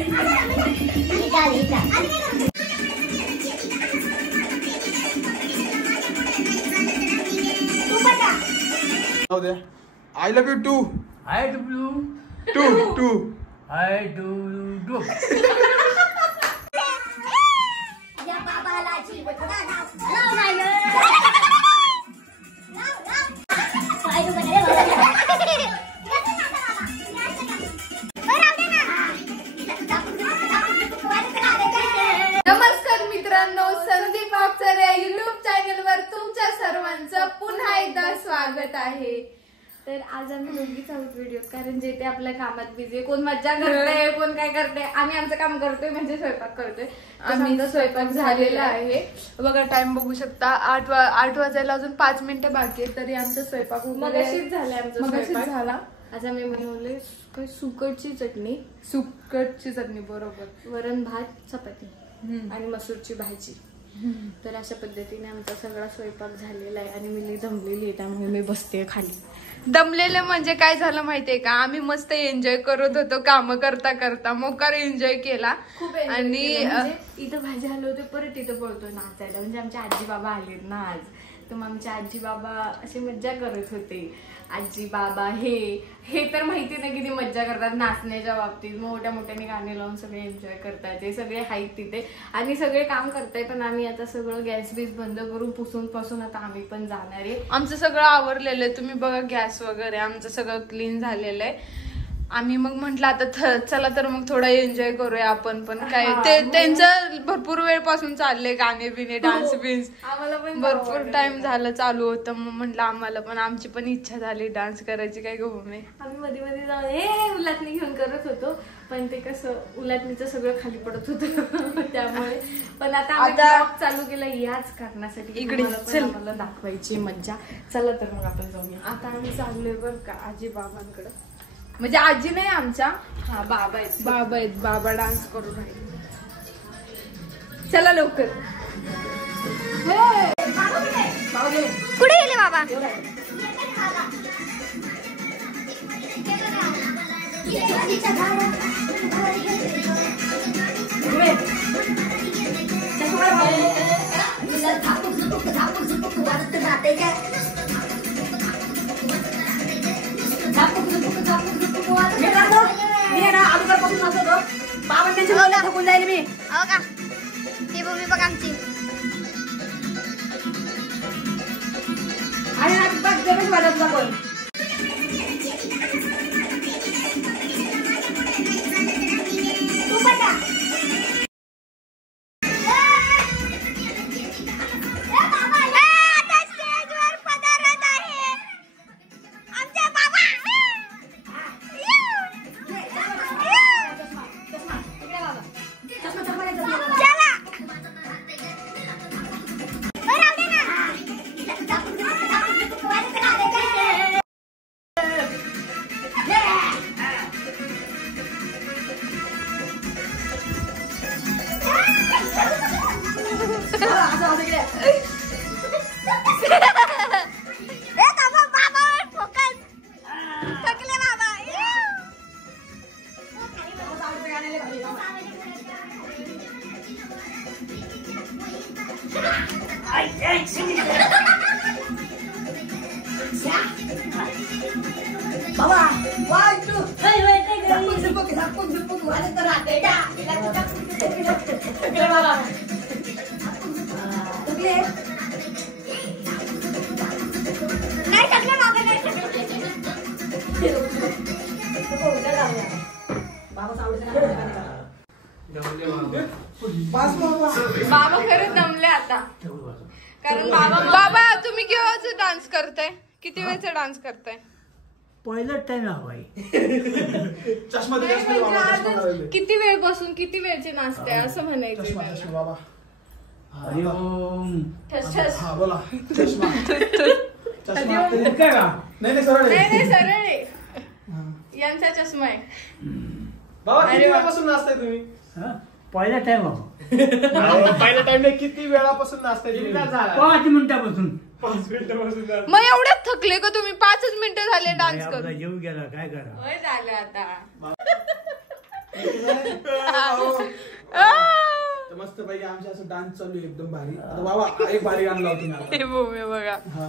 I love you too. I do blue. Two. I do. नमस्कार मित्रांनो, संदीप अक्षरे YouTube channel वर तुमच्या सर्वांचं पुन्हा एकदा स्वागत आहे. तर आज आम्ही दोघीच आहोत व्हिडिओ, कारण जे ते आपल्या कामात बिझी, कोण मज्जा करते कोण काय करते. आम्ही आमचं काम करतोय म्हणजे स्वयंपाक करतोय. आम्ही स्वयंपाक झालेला आहे बघा, टाइम बघू शकता. 8 वाजायला अजून 5 मिनिटं बाकी आहे, तरी आमचा स्वयंपाक मगाशीच झालाय. आमचा स्वयंपाक झाला. आज आम्ही बनवले काही सुकटची चटणी बरोबर, वरण भात चपाती आणि मसूरची भाजी. तर अशा पद्धतीने आमचा सगळा स्वयंपाक झालेला आहे आणि मी दमलेली आहे, त्यामुळे मी बसते खाली. दमलेलं म्हणजे काय झालं माहितीये का, आम्ही मस्त एन्जॉय करत होतो काम करता करता, मोकार एन्जॉय केला खूप. आणि इथं भाजी हलवते, परत इथं पळतो नाचायला. म्हणजे आमचे आजी बाबा आलेत ना आज, तर मग आमचे आजी बाबा असे मज्जा करत होते. आजी बाबा हे तर माहिती नाही किती मज्जा करतात नाचण्याच्या बाबतीत. मोठ्या मोठ्याने गाणे लावून सगळे एन्जॉय करतात. ते सगळे आहेत तिथे आणि सगळे काम करताय. पण आम्ही आता सगळं गॅस बीस बंद करून पुसून पासून आता आम्ही पण जाणार आहे. आमचं सगळं आवरलेलं आहे, तुम्ही बघा गॅस वगैरे आमचं सगळं क्लीन झालेलं आहे. आम्ही मग म्हंटल आता चला तर मग थोडा एन्जॉय करूया आपण पण. काय ते त्यांचं भरपूर वेळ पासून चाललंय गाणे बिने डान्स बिन्स, आम्हाला पण भरपूर टाइम झालं चालू होतं. मग म्हंटल आम्हाला पण, आमची पण इच्छा झाली डान्स करायची. काय गो मी, आम्ही मध्ये मध्ये जाऊन उलाटणी घेऊन करत होतो, पण ते कसं उलाटणीचं सगळं खाली पडत होतं त्यामुळे. पण आता चालू केलं याच कारणासाठी, इकडे मला दाखवायची मज्जा. चला तर मग आपण जाऊया. आता आम्ही चाललोय बरं का आजी बाबांकडे. म्हणजे आजी नाही आमच्या, हा बाबा आहेत. बाबा डान्स करू राहिले. चला लवकर. कुठे गेले बाबा? थकून जाईल मी. हो का? ती भूमी बघ आमची. आणि आज जमीन वाढत जाऊन बाबा खरंच दमले आता. कारण बाबा तुम्ही केव्हाच डान्स करताय, किती वेळचा डान्स करताय? पहिला टाइम हवाय. किती वेळ बसून किती वेळचे नाचते असं म्हणायचं. नाही सरळ आहे, यांचा चष्मा आहे. नाचताय तुम्ही? पहिला टाइम हवा. पहिल्या टाइम किती वेळापासून नाचताय? 5 मिनिटापासून. 5 मिनिटापासून. मग एवढ्यात थकले का तुम्ही? 5च मिनिटं झाले डान्स करून. येऊ गेला काय करा. झालं आता. मस्त पैकी आमच्या असं डान्स चालू आहे एकदम भारी. आता बाबा एक भारी गाणं लावतो मी आता. हे भूमी बघा. हा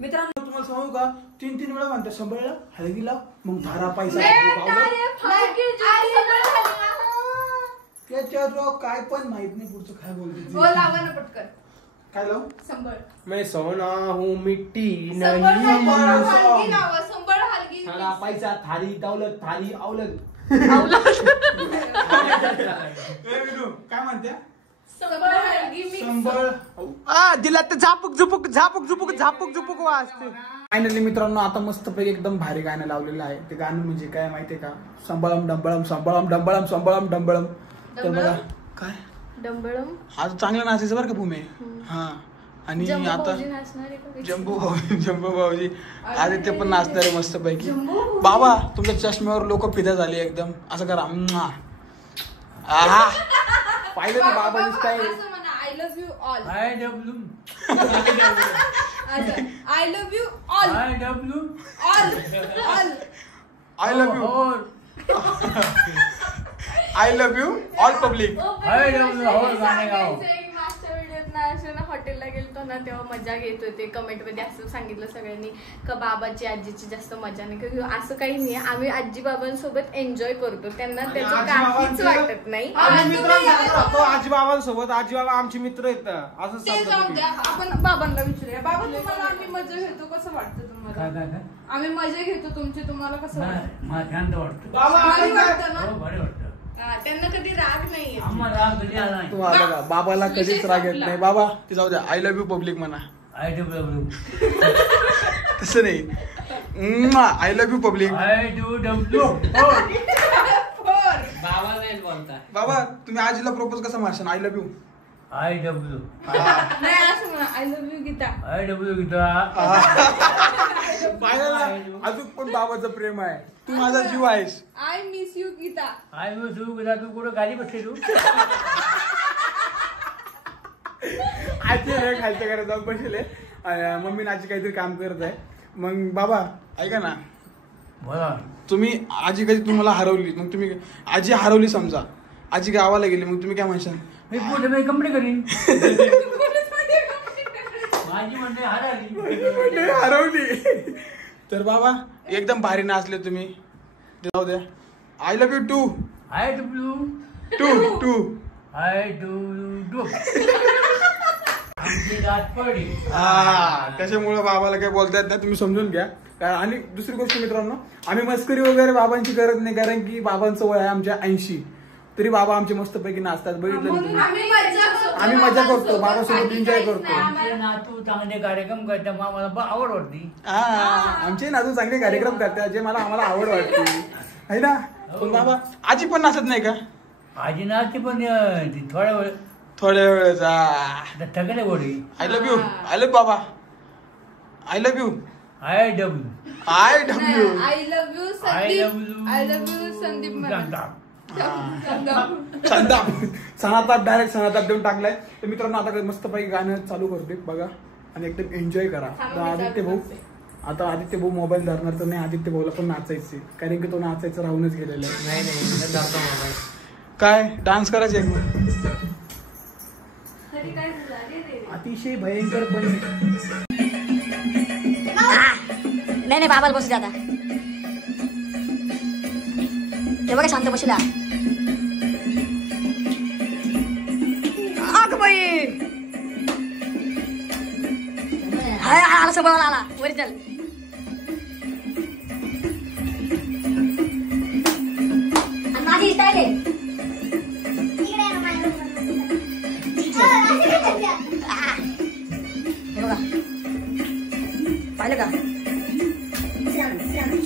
मित्रांनो तुम्हाला सांगू का 3-3 वेळा म्हणतात संभळला हळदीला मग धारा पैसा त्याच्यात काय पण माहित नाही पुढचं काय बोलते काय लाव संबळ मैं सोना हूँ मिट्टी साला पैसा थारी दौलत थारी औलत काय म्हणत्या संबळ दिला तर झापूक झुपूक झापूक झुपूक झापूक झुपूक वाजते. फायनली मित्रांनो आता मस्त पैकी एकदम भारी गाणं लावलेलं आहे. ते गाणं म्हणजे काय माहितीये का संबळम डंबळम संबळम डंबळम संबळम डंबळम. तर बघा काय डंबळम आज चांगलं नाचायचं बरं का भूमी. हा आणि आता जम्बो भाऊजी आदित्य पण नाचणार आहे मस्त पैकी. बाबा तुमच्या चष्म्यावर लोक फिदा झाले एकदम असं करा. पाहिलं ना बाबा style. I love you all. I W I love you all. I W all all. I love you I love you all public. I W all गाणे गाव. मागच्या व्हिडिओत ना असं ना हॉटेलला गेलतो ना तेव्हा मजा घेत होते. कमेंट मध्ये असं सांगितलं सगळ्यांनी का बाबाची आजीची जास्त मजा नाही. किंवा असं काही नाही. आम्ही आजी बाबांसोबत एन्जॉय करतो. त्यांना त्याचं काहीच वाटत नाही. आजी बाबांसोबत आजी बाबा आमचे मित्र आहेत असं ते जाऊ द्या. आपण बाबांना विचारूया. बाबा तुम्हाला आम्ही मजा घेतो कसं वाटतं तुम्हाला? काय आम्ही मजा घेतो तुमची. तुम्हाला कसं वाटतं? मला शांत वाटतं. भारी वाटतं ना? हो भारी वाटतं. त्यांना कधी राग नाही. आम्हाला राग कधी आला नाही. तुम्हाला बघा बाबाला कधीच राग येत नाही. बाबा ते जाऊ द्या. आय लव्ह यू पब्लिक म्हणा. आय डब्ल्यू तसं नाही. I love you public. I do W four. बाबा नाही बोलताय. बाबा तुम्ही आजीला प्रपोज कसा मारशाल? I love you. IW. नाही असं म्हणा, I love you Geeta. IW Geeta. पाहिलं अजून पण बाबाचं प्रेम आहे. तू माझा जीव आहेस. I miss you Geeta. I miss you Geeta. तू कुठं गाडी बसली तू? आजी खालच्या घरात जाऊन बसले. मम्मी आजी काहीतरी काम करत आहे. मग बाबा ऐका ना, बोला. तुम्ही आजी कधी तुम्हाला हरवली, मग तुम्ही आजी हरवली समजा, आजी गावाला गेली, मग तुम्ही काय म्हणशाल? मी पुढे मी कंप्लीट करीन. माझी म्हणते हरवली. हरवली. तर बाबा एकदम भारी नाचले तुम्ही. जाऊ द्या. I love you too. IW. Too. IW. आमची रात पडली. त्याच्यामुळे बाबाला काय बोलता येत नाही, तुम्ही समजून घ्या. आणि दुसरी गोष्ट मित्रांनो, आम्ही मस्करी वगैरे बाबांची करत नाही, कारण की बाबांचं वय आहे आमच्या 80. तरी बाबा आमचे मस्तपैकी नाचतात. बघितलं म्हणून तुम्ही? आम्ही मजा करतो, बाबासोबत एन्जॉय करतो. आमचे नातू चांगले कार्यक्रम करते, मला आवड वाटते. आमचे नातू चांगले कार्यक्रम करतात, जे आम्हाला आवड वाटते आहे ना. पण बाबा आजी पण नाचत नाही का? आजी नाचते पण थोड्या वेळ थकले गोडी. I love you. I love baba. I love you. IW. I love you. I love you Sandeep. I love you Sandeep म्हणा. सणाताप डायरेक्ट सणाताप देऊन टाकलाय. तर मित्रांनो आता मस्तपैकी गाणं चालू करते बघा आणि एकदम एन्जॉय करा. आता आदित्य भाऊ मोबाईल धरणार तर नाही. आदित्य भाऊला पण नाचायचे, कारण की तो नाचायचं राहूनच गेलेला आहे. नाही. काय डान्स करायचे अतिशय भयंकर. पण नाही बाबाला बसू द्या आता. हे बघा शांत बसला. आला समोर आला ओरिजिनल. माझी स्टाईल आहे. हे बघा पाहिलं का?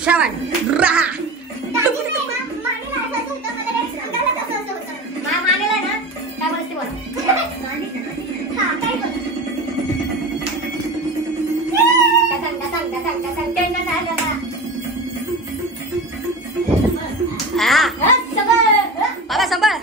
श्रावण राहा. बाबा संभाळ.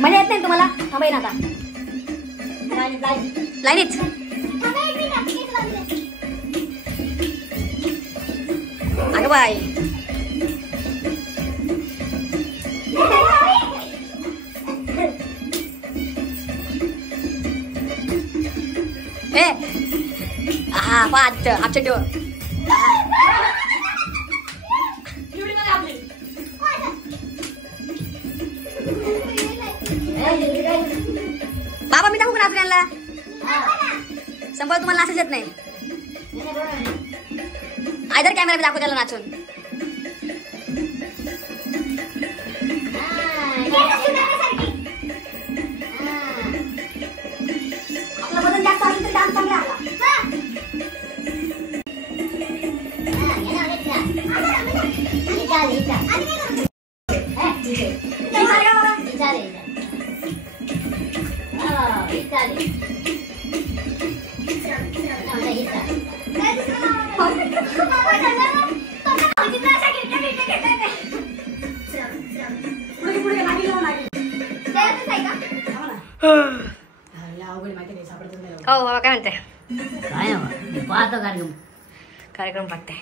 मजा येत नाही तुम्हाला? थांबा येईन आता लाईनीच. अगं बाय पाच आपच्या डो बाबा मी दाखवू का आपल्याला? संभव तुम्हाला नाचच येत नाही. आयदर कॅमेरा मी दाखवू त्याला नाचून. आपला बदल जास्त असेल तर डान्स चांगला आला. हो बाबा काय म्हणते? कार्यक्रम पाहते.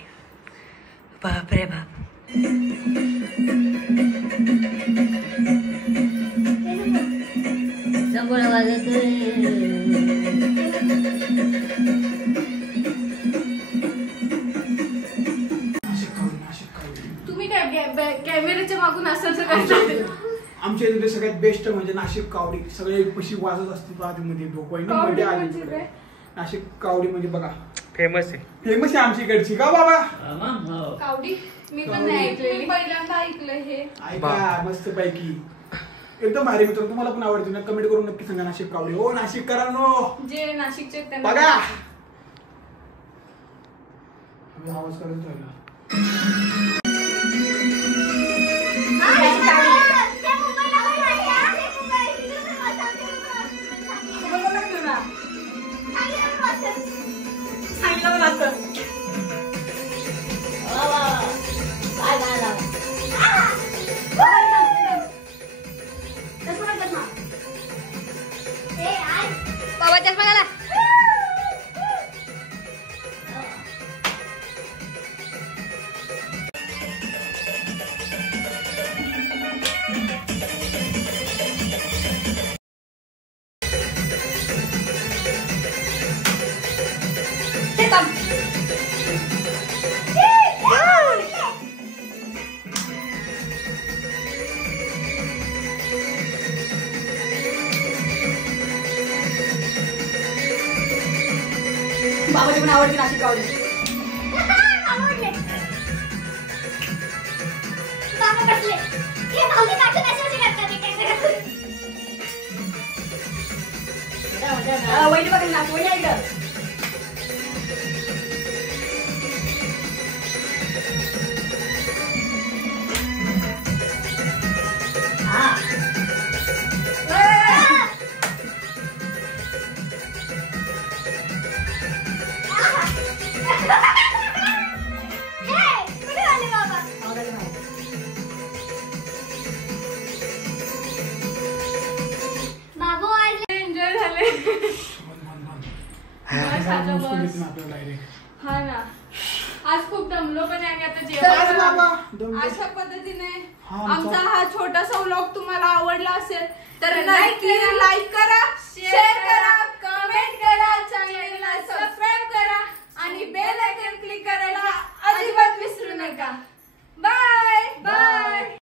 बाप रे बाप. तुम्ही काय कॅमेऱ्याच्या मागून असं करता? आमच्या इथे सगळ्यात बेस्ट म्हणजे नाशिक कावडी. सगळे पशी वाजत असते आधीमध्ये मध्ये आली. नाशिक कावडी म्हणजे बघा फेमस आहे आमच्या इकडची का बाबा? कावडी मी पण नाही ऐकलं, पहिल्यांदा ऐकलं हे. ऐका मस्त पैकी. एकदम भारी मित्रांनो. तुम्हाला पण आवडते ना, कमेंट करून नक्की सांगा नाशिक कावळे. हो नाशिककरांनो जे नाशिकचे आहेत त्यांना बघा आवाज करत राहिला. बाबा चष्मा घाला. बाबाची पण आवडते नाशिक कावळे. वहिनी बघा नाशिक वहिनी ऐकलं. एन्जॉय झाले. हा ना आज खूप दमलो पण आहे आता जेवण. अशा पद्धतीने आमचा हा छोटासा व्लॉग तुम्हाला आवडला असेल तर नक्की लाईक